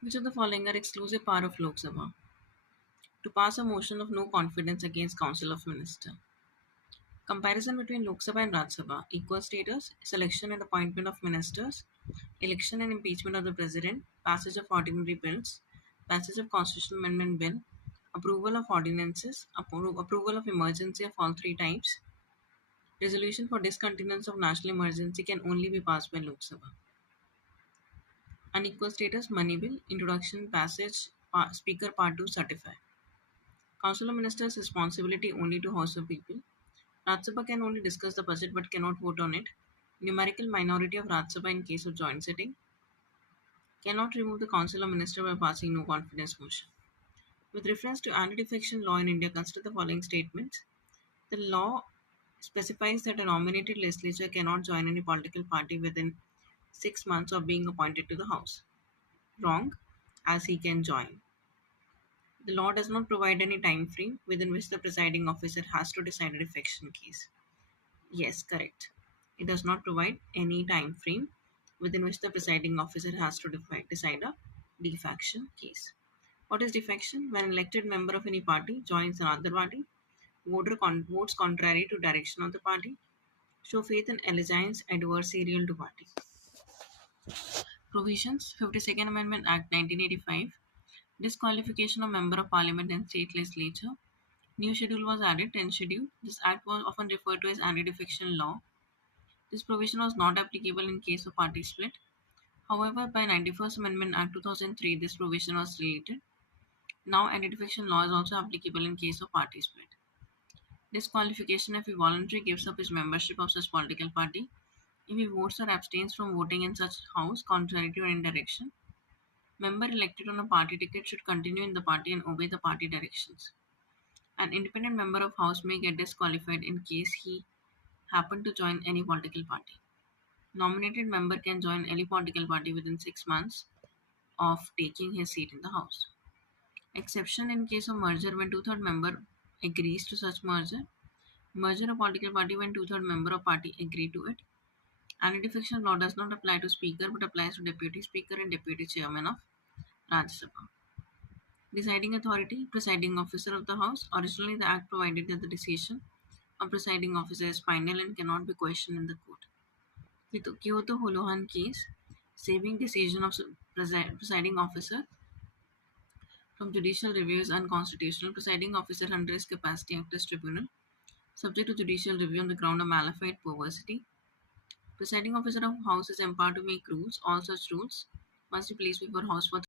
Which of the following are exclusive power of Lok Sabha? To pass a motion of no confidence against Council of Minister. Comparison between Lok Sabha and Rajya Sabha. Equal status, selection and appointment of ministers, election and impeachment of the president, passage of ordinary bills, passage of constitutional amendment bill, approval of ordinances, approval of emergency of all three types. Resolution for discontinuance of national emergency can only be passed by Lok Sabha. Unequal status, money bill, introduction, passage, speaker part 2 certify. Council of Ministers responsibility only to House of People. Rajya Sabha can only discuss the budget but cannot vote on it. Numerical minority of Rajya Sabha in case of joint sitting. Cannot remove the Council of Ministers by passing no confidence motion. With reference to anti-defection law in India, consider the following statements. The law specifies that a nominated legislature cannot join any political party within 6 months of being appointed to the House. Wrong, as he can join. The law does not provide any time frame within which the presiding officer has to decide a defection case. Yes, correct. It does not provide any time frame within which the presiding officer has to decide a defection case. What is defection? When an elected member of any party joins another party, votes contrary to direction of the party, show faith in allegiance adversarial to party. Provisions 52nd Amendment Act 1985. Disqualification of member of parliament and state legislature. New schedule was added, 10th schedule. This act was often referred to as anti-defection law. This provision was not applicable in case of party split. However, by 91st Amendment Act 2003, this provision was deleted. Now, anti-defection law is also applicable in case of party split. Disqualification if he voluntarily gives up his membership of such political party, if he votes or abstains from voting in such house contrary to any direction. Member elected on a party ticket should continue in the party and obey the party directions. An independent member of House may get disqualified in case he happened to join any political party. Nominated member can join any political party within 6 months of taking his seat in the House. Exception in case of merger when two-third member agrees to such merger. Merger of political party when two-third member of party agree to it. Anti-defection law does not apply to speaker but applies to deputy speaker and deputy chairman of Rajya Sabha. Deciding authority, presiding officer of the House. Originally, the Act provided that the decision of presiding officer is final and cannot be questioned in the court. With the Kyoto Holohan case, saving decision of presiding officer from judicial review is unconstitutional. Presiding officer under his capacity acts as tribunal, subject to judicial review on the ground of malafide perversity. Presiding officer of House is empowered to make rules. All such rules must be placed before House for